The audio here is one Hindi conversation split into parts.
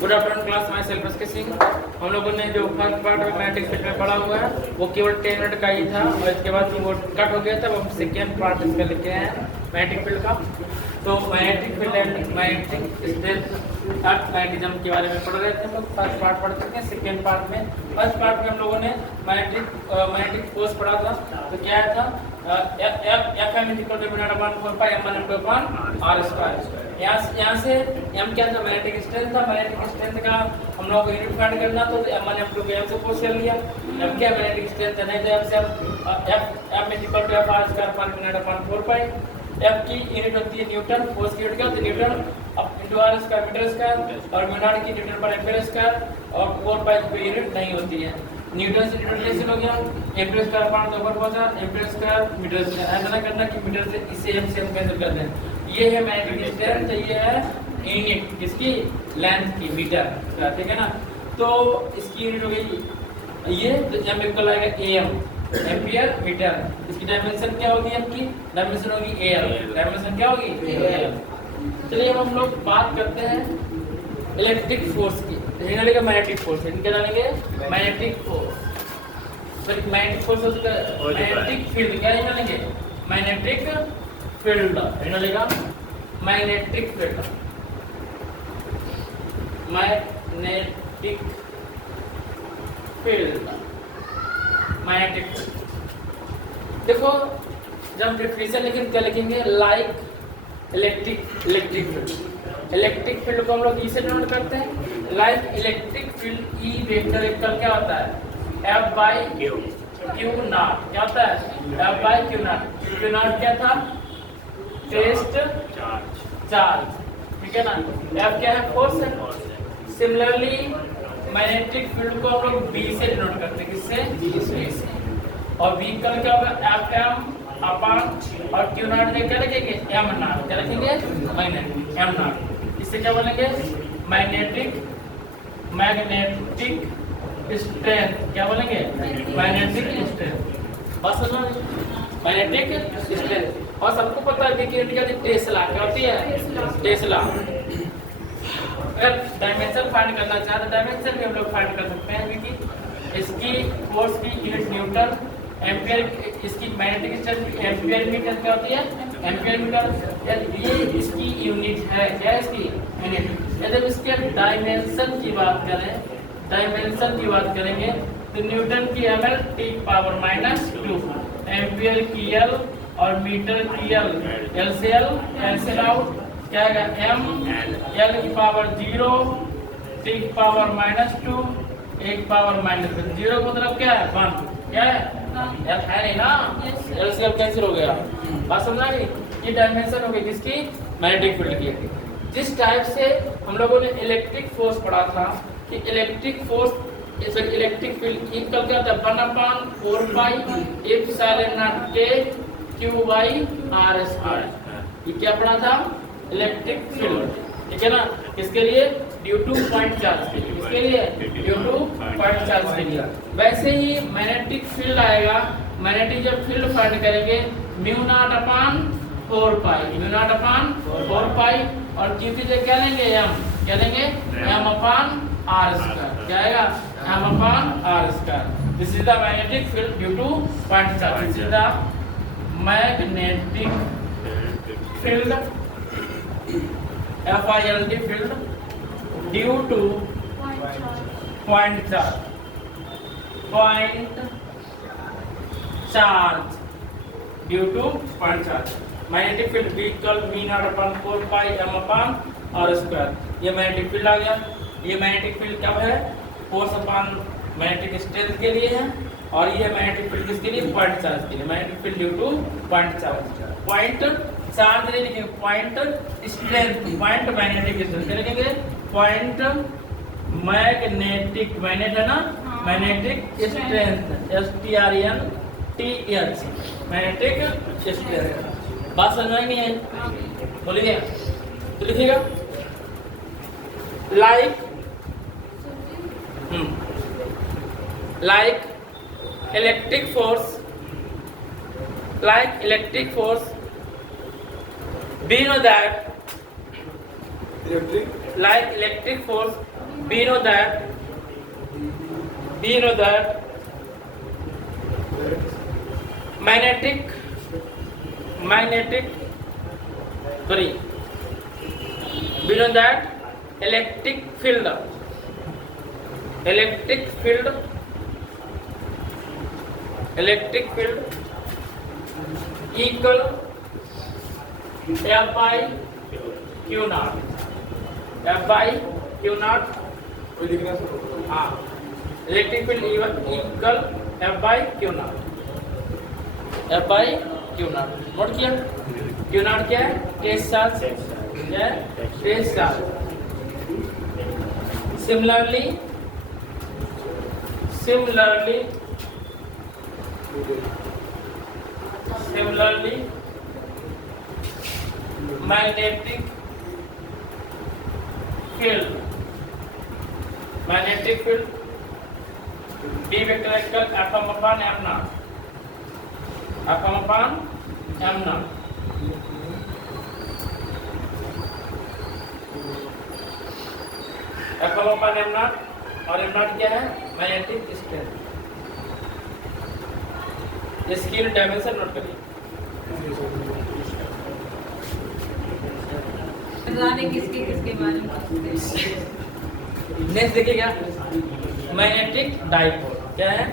Good afternoon class, myself SK Singh. हम लोगों ने जो फर्स्ट पार्ट में मैग्नेटिक फील्ड में पढ़ा हुआ है वो केवल 10 मिनट का ही था और इसके बाद वो कट हो गया था। हम सेकेंड पार्ट इसका लेके आए हैं मैग्नेटिक फील्ड का। तो magnetic field and magnetic strength earth magnetism के बारे में पढ़ रहे थे हम लोग। फर्स्ट पार्ट पढ़ चुके हैं। सेकेंड पार्ट में फर्स्ट पार्ट में हम लोगों ने मैग्नेटिक फोर्स पढ़ा था। तो क्या था, Fm equal to m/4 pi m/r²। यहाँ से m क्या था, मैग्नेटिक स्ट्रेंथ था। मैग्नेटिक स्ट्रेंथ का हम लोग यूनिट फाइंड करना तो m1 m2 m से फोर्स कर लिया। m क्या मैग्नेटिक स्ट्रेंथ है, नहीं तो m से F इक्वल टू Fr² पर m/4 पाई। F की यूनिट होती है न्यूटन, फोर्स की यूनिट क्या होती है newton into r² metre square, और म्यू नॉट की न्यूटन पर एम्पीयर स्क्वायर, और 4 पाई की यूनिट नहीं होती है। न्यूटन से न्यूटन कैंसिल हो गया, एम्पीयर स्क्वायर पार्ट तो ऊपर पहुंचा, एम्पीयर स्क्वायर मीटर स्क्वायर। ऐसा ना करना कि मीटर से इसे m से हम कैंसिल कर दें। ये है मैग्नेटिक स्ट्रेंथ, ये है यूनिट किसकी, लेंथ की, मीटर, ठीक है ना। तो इसकी यूनिट हो गई ये, तो m इक्वल आएगा am, एम्पीयर मीटर। इसकी डायमेंशन क्या होगी, आपकी डायमेंशन होगी al। डायमेंशन क्या होगी, al। चलिए अब हम लोग बात करते हैं इलेक्ट्रिक फोर्स की। डालेंगे मैग्नेटिक फोर्स, क्या डालेंगे, magnetic force. Sorry magnetic force magnetic field, क्या डालेंगे, मैग्नेटिक फील्ड डालेगा, magnetic field, magnetic field, magnetic. देखो जब हम डिफिनेशन लिखेंगे क्या लिखेंगे, like electric field. Electric field को हम लोग इसे डिनोट करते हैं, like electric field. E vector equal क्या होता है, F बाई क्यू नॉट। क्या होता है, F by Q not. Q not क्या था, टेस्ट चार्ज, ठीक है ना। F क्या है, फोर्स है। सिमिलरली मैग्नेटिक फील्ड को हम लोग B से डिनोट करते हैं, किससे, B से। और B का क्या होगा, Fm अपॉन, और क्यू नॉट में क्या लिखेंगे, m नॉट। क्या लिखेंगे, मैग्नेटिक m नॉट। इससे क्या बोलेंगे, मैग्नेटिक स्ट्रेंथ। क्या बोलेंगे, मैग्नेटिक स्ट्रेंथ। बस मैग्नेटिक स्ट्रेंथ। और सबको पता है कि क्या होती है, टेस्ला। क्या होती है, टेस्ला। अगर डायमेंशन फाइंड करना चाहते हैं, डायमेंशन भी हम लोग फाइंड कर सकते हैं, क्योंकि इसकी फोर्स की यूनिट न्यूटन, एम्पीयर, इसकी मैग्नेटिक स्ट्रेंथ एम्पीयर मीटर क्या होती है, एम्पीयर मीटर। ये इसकी यूनिट है, क्या है इसकी यूनिट। यदि इसके डायमेंशन की बात करें, डायमेंशन की बात करेंगे तो न्यूटन की ml (10⁻²), एम्पीयर की l, और मीटर की l, l से l कैंसिल आउट, क्या आएगा m, l की पावर 0, t की पावर -2, 1 पावर -1। 0 मतलब क्या है, 1, क्या है, l है नहीं ना, l से l कैंसिल हो गया। बात समझ आ गई। ये डायमेंशन हो गई किसकी, मैग्नेटिक फील्ड की। जिस टाइप से हम लोगों ने इलेक्ट्रिक फोर्स पढ़ा था कि electric force electric field equal क्या होता है, 1/4 pi epsilon not k q by r²। ये क्या पढ़ा था, इलेक्ट्रिक फील्ड, ठीक है ना। किसके लिए, ड्यू टू पॉइंट चार्ज के लिए। किसके लिए, ड्यू टू पॉइंट चार्ज के लिए। वैसे ही मैग्नेटिक फील्ड आएगा। मैग्नेटिक जब फील्ड फाइंड करेंगे, म्यू नॉट अपॉन 4 पाई, म्यू नॉट अपॉन 4 पाई, और क्यू की जगह क्या लेंगे, m, क्या लेंगे, m अपॉन r²। क्या आएगा, m upon r²। This is the magnetic field due two point charge. This is the magnetic field, FILD field due two point charge, point charge, due two point charge. Magnetic field B equal V0/4 pi m upon r²। ये मैग्नेटिक फील्ड आ गया। ये मैग्नेटिक फील्ड कब है, फोर्स अपॉन मैग्नेटिक स्ट्रेंथ के लिए है, और ये मैग्नेटिक फील्ड किसके लिए, पॉइंट चार्ज के लिए। Magnetic field due two point charge. Point charge नहीं लिखेंगे, point strength, point magnetic strength क्या लिखेंगे, पॉइंट मैग्नेटिक, मैग्नेट है ना, magnetic strength STRENTH, magnetic strength. बात समझ में नहीं है, बोलिए तो लिखिएगा, like electric force, we know that like electric force, we know that magnetic sorry, we know that electric field equal F by Q naught. F by Q naught. हाँ, electric field equal F by Q naught. F by Q naught. Note किया? Q naught क्या है? Test charge. क्या है? Test charge. Similarly, magnetic field B vector equal Fm upon m naught. Fm upon m naught. Fm upon m naught और m naught क्या है? Magnetic strength. इसकी डायमेंशन नोट करिए. किसके बारे में नेक्स्ट देखिएगा, मैग्नेटिक डाइपोल. क्या है?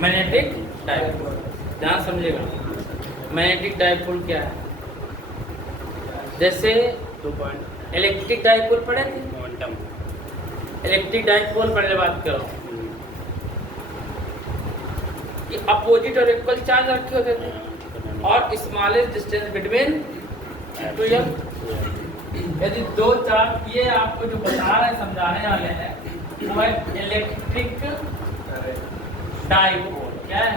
Magnetic dipole. ध्यान समझिएगा, मैग्नेटिक डाइपोल क्या है? जैसे इलेक्ट्रिक डाइपोल पढ़े थे. इलेक्ट्रिक डाइपोल पहले बात करो कि अपोजिट और इक्वल चार्ज रखे होते थे और smallest distance between two M. यदि दो चार्ज, ये आपको जो बता रहे हैं, समझाने वाले हैं, वो है इलेक्ट्रिक डाइपोल. क्या है?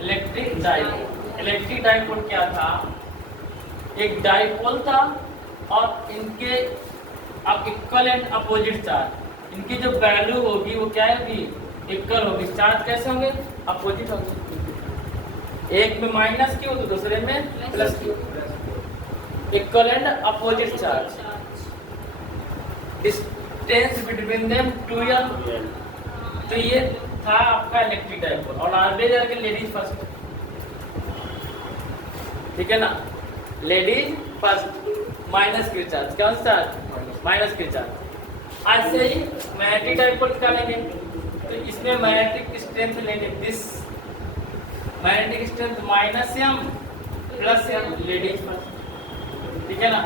Electric dipole. इलेक्ट्रिक डाइपोल क्या था? एक डाइपोल था और इनके अब इक्वल एंड अपोजिट चार्ज, इनकी जो वैल्यू होगी वो क्या होगी? इक्वल होगी. चार्ज कैसे होंगे? अपोजिट होंगे. एक में माइनस क्यू तो दूसरे में plus Q. Equal and opposite charge. Distance between them 2l. तो ये था आपका इलेक्ट्रिक डाइपोल. और आगे जाके लेडीज फर्स्ट. ठीक है ना? Ladies first. Minus Q charge. कौन सा चार्ज? Minus Q charge. आज से ही मैग्नेटिक डाइपोल निकालेंगे. तो इसमें मैग्नेटिक स्ट्रेंथ लेंगे. This magnetic strength minus m plus m. Ladies first. ठीक है ना?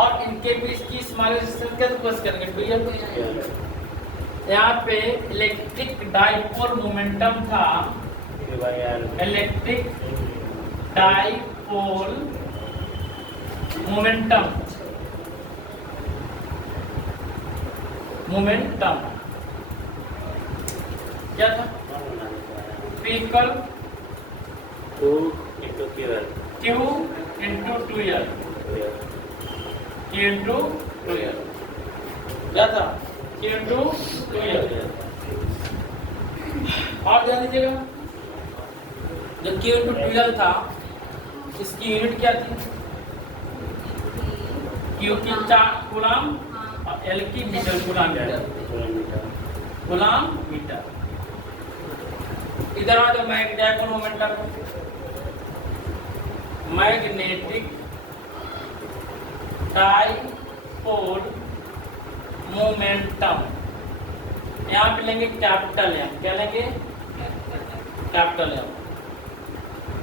और इनके बीच की स्मॉलेस्ट डिस्टेंस कैसे प्लस करेंगे? यहाँ पे इलेक्ट्रिक डाइपोल मोमेंटम था. इलेक्ट्रिक डाइपोल मोमेंटम क्या था? P equal Q into 2L. क्या था? Q into 2L. और ध्यान दीजिएगा, जब Q into 2L था, इसकी यूनिट क्या थी? Q की 4 कूलम और L की मीटर. Coulomb metre. इधर आ जाओ. Magnetic dipole momentum. Magnetic dipole momentum यहाँ पे लेंगे कैपिटल एम. क्या लेंगे? Capital M.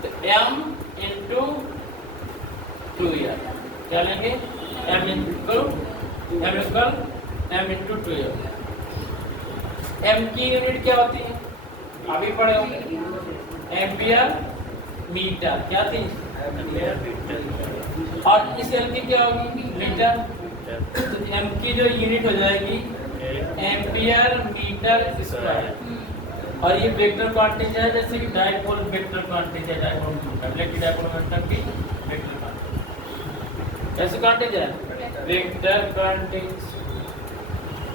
तो m इंटू 2l. क्या लेंगे? m into m into 2l. m की यूनिट क्या होती है? अभी पढ़े होंगे. Ampere metre. क्या थी? और इस एल की क्या होगी? मीटर. तो m की जो यूनिट हो जाएगी एम्पियर मीटर स्क्वायर. और ये वेक्टर क्वांटिटी है, जैसे कि डाइपोल वेक्टर क्वांटिटी है. Dipole momentum, electric dipole momentum की वेक्टर क्वांटिटी. कैसे क्वांटिटी है? Vector quantity.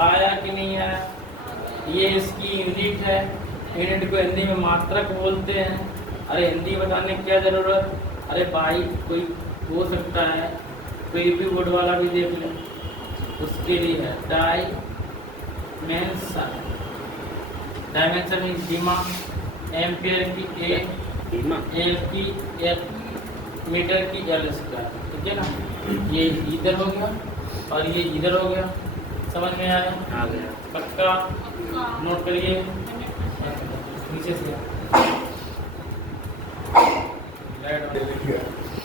आया कि नहीं आया? ये इसकी यूनिट है. यूनिट को हिंदी में मात्रक बोलते हैं. अरे हिंदी बताने की क्या जरूरत? अरे भाई कोई हो सकता है प्रीव्यू बोर्ड वाला भी देख लें, उसके लिए है डायमेंशन। डायमेंशन मीन्स डीमा, एम्पियर की ए, एल की एल, मीटर की एल स्क्वायर, ठीक है ना। ये इधर हो गया और ये इधर हो गया, समझ में आया? आ गया। पक्का नोट करिए नीचे से,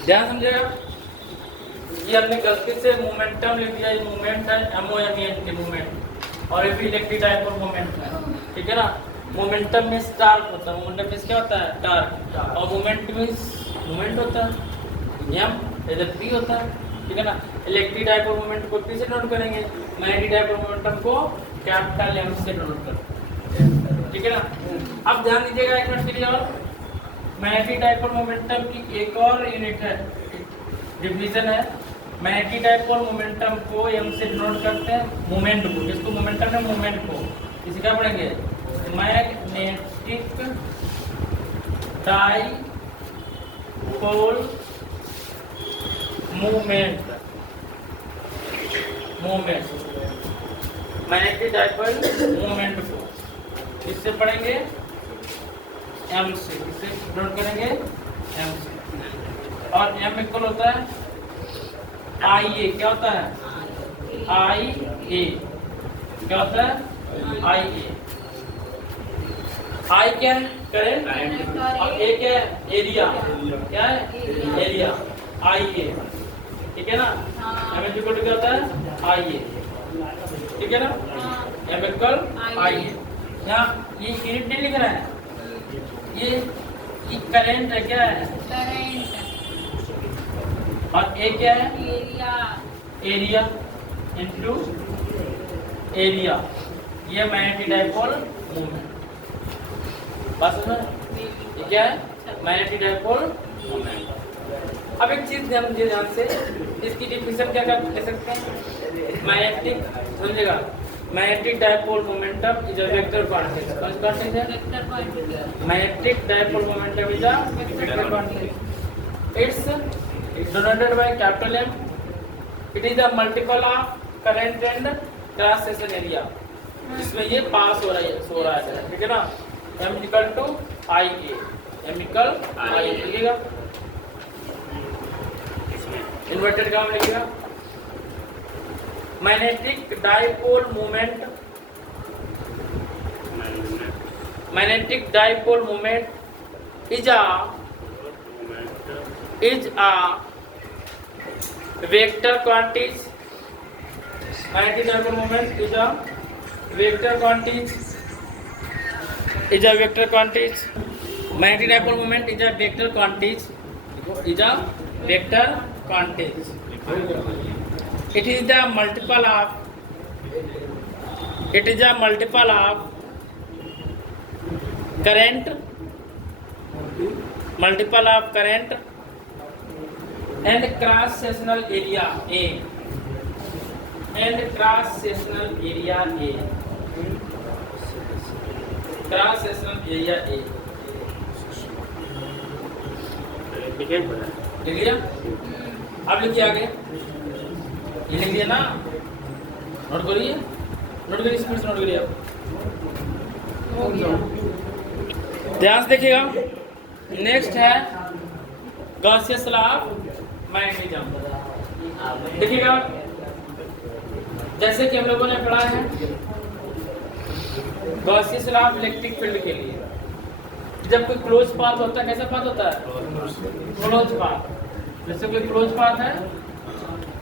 ध्यान समझेगा। ये हमने गलती से मोमेंटम लिख दिया, ये मोमेंट है MOMENT मोमेंट, और ये भी इलेक्ट्रिक डाइपोल मोमेंट है, ठीक है ना। मोमेंटम मींस टार्क होता है, मोमेंटम मींस क्या होता है? टार्क। और मोमेंट मींस मोमेंट होता है, एम इधर पी होता है, ठीक है ना। इलेक्ट्रिक डाइपोल मोमेंट को पी से नोट करेंगे, मैग्नेटिक डाइपोल मोमेंटम को कैपिटल एम से नोट करेंगे, ठीक है ना। अब ध्यान दीजिएगा एक मिनट के लिए, और मैग्नेटिक डाइपोल मोमेंटम की एक और यूनिट है, डिफिनेशन है। मैग्नेटिक डाइपोल मोमेंटम को एम से डिनोट करते हैं, मोमेंट को, जिसको मोमेंटम है मोमेंट को इसे क्या पढ़ेंगे? Magnetic dipole movement, magnetic dipole movement को इससे पढ़ेंगे एम से, इसे नोट करेंगे एम से। और एम इक्वल होता है आई ए, क्या होता है? आई ए, क्या होता है? आई ए। आई क्या है? करेंट, और ए क्या है? एरिया, क्या है? एरिया, आई ए, ठीक है ना। एम इक्वल क्या होता है? आई ए, ठीक है ना। एम इक्वल आई ए। यहाँ ये यूनिट नहीं लिख रहा है, ये करंट है, क्या है? और ए क्या है? एरिया इनटू एरिया, ये मैग्नेटिक डाइपोल मूवमेंट। बस में ये क्या है? Magnetic dipole movement. अब एक चीज ध्यान दीजिए ध्यान से, इसकी डिफिनेशन क्या कर सकते हैं? मैग्नेटिक, समझेगा, magnetic dipole momentum is a vector quantity. कौन सी क्वांटिटी है? Magnetic dipole momentum is a vector quantity. It's denoted by capital M. It is the multiple of current and cross section area. इसमें ये पास हो रहा है, ठीक है ना। M equal to I A, M equal I लिखिएगा, इन्वर्टेड काम लिखिएगा। Magnetic dipole movement, magnetic dipole movement is a vector quantity. Magnetic dipole moment is a vector quantity. Magnetic dipole moment is a vector quantity. It is a multiple of current and cross sectional area A, cross sectional area A, लिख लिया। अब लिखिए आगे, ये लिख लिया ना, नोट करिए, स्पीड से नोट करिए। आप ध्यान से देखिएगा। नेक्स्ट है गॉसियस लॉ ऑफ मैग्नेटिज्म। देखिएगा, जैसे कि हम लोगों ने पढ़ा है गॉसियस लॉ ऑफ इलेक्ट्रिक फील्ड के लिए, जब कोई क्लोज पाथ होता है, कैसा पाथ होता है? Close path. जैसे कोई क्लोज पाथ है,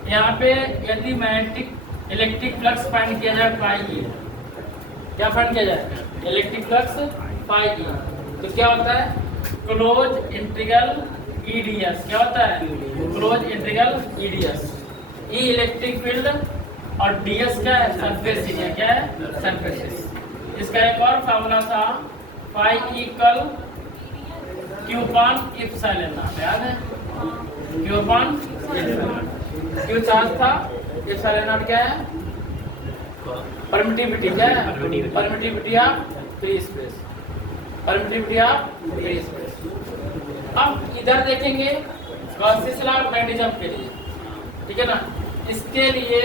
यहाँ पे यदि मैग्नेटिक इलेक्ट्रिक फ्लक्स फाइंड किया जाए पाएगी, क्या फाइंड किया जाए? इलेक्ट्रिक फ्लक्स पाएगी, तो क्या होता है? Close integral EDS. क्या होता है? Close integral EDS. E electric field और डीएस क्या है? Surface area. क्या है? Surface area. इसका एक और फार्मूला था, phi equal Q upon epsilon naught. याद है? Q upon epsilon. Q charge था, एप्सिलॉन नॉट क्या है? परमिटिविटी। क्या है? Permittivity of free space. अब इधर देखेंगे गॉसियस लॉ ऑफ मैग्नेटिज्म के लिए। ठीक है ना। इसके लिए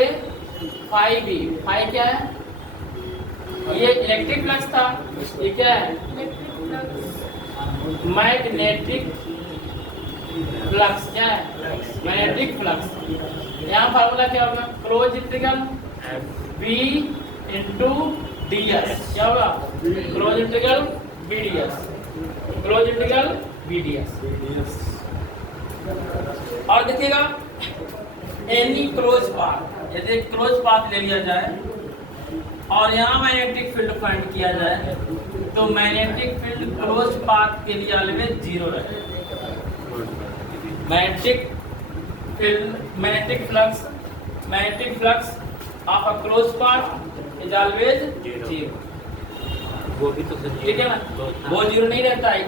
फाई बी, फाई क्या है, ये इलेक्ट्रिक फ्लक्स था, ये क्या है, मैग्नेटिक फ्लक्स, क्या है, मैग्नेटिक फ्लक्स। यहाँ फार्मूला क्या होगा, close integral V into ds, क्या होगा, close integral BDS, close integral BDS। और देखिएगा एनी क्लोज पाथ, यदि क्लोज पाथ ले लिया जाए और यहाँ मैग्नेटिक फील्ड फाइंड किया जाए तो मैग्नेटिक फील्ड क्लोज पाथ के लिए ऑलवेज 0 रहेगा। Magnetic field, magnetic flux of a close path is always 0। वो भी तो ठीक है ना, वो 0 नहीं रहता है।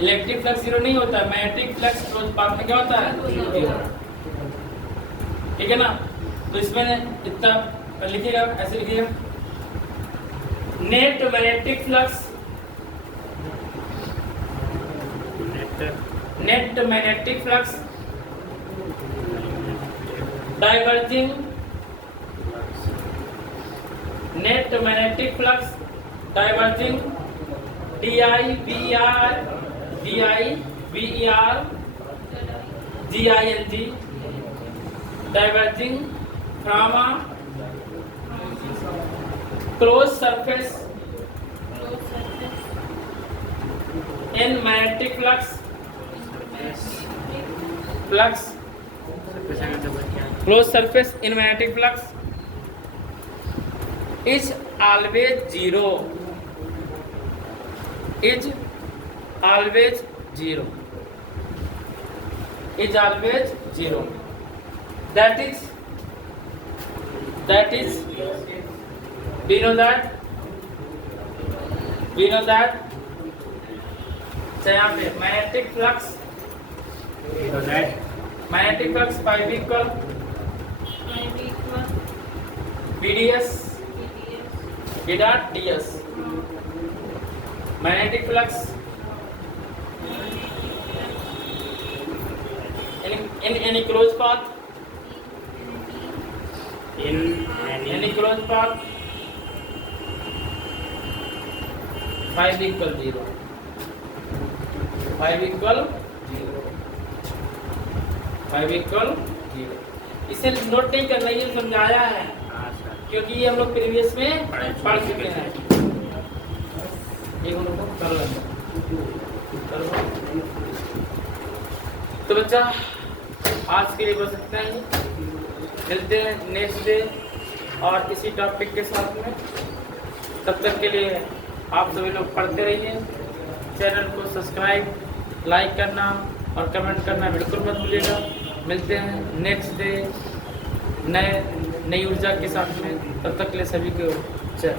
इलेक्ट्रिक फ्लक्स 0 नहीं होता है, मैग्नेटिक फ्लक्स क्लोज पाथ में क्या होता है, 0। ठीक है ना। तो इसमें इतना लिखिएगा, ऐसे लिखिएगा, net magnetic flux, net magnetic flux diverging, net magnetic flux diverging DIVERGING diverging from a closed surface in magnetic flux, closed surface in magnetic flux is always 0, is always 0, is always 0. That is, do you know that? Do you know that? यहाँ पे magnetic flux, magnetic flux phi B equal BDS B dot DS, magnetic flux in any closed path, in any closed path, phi equal 0, phi equal 0, phi equal 0। इसे नोट नहीं करना, ये समझाया है क्योंकि ये हम लोग प्रीवियस में पढ़ चुके हैं। एक मिनट कर लेंगे। तो बच्चा आज के लिए बस इतना ही, मिलते हैं नेक्स्ट डे और इसी टॉपिक के साथ में। तब तक के लिए आप सभी लोग पढ़ते रहिए, चैनल को सब्सक्राइब, लाइक करना और कमेंट करना बिल्कुल मत भूलिएगा। मिलते हैं नेक्स्ट डे नई ऊर्जा के साथ में। तब तक के लिए सभी को जय।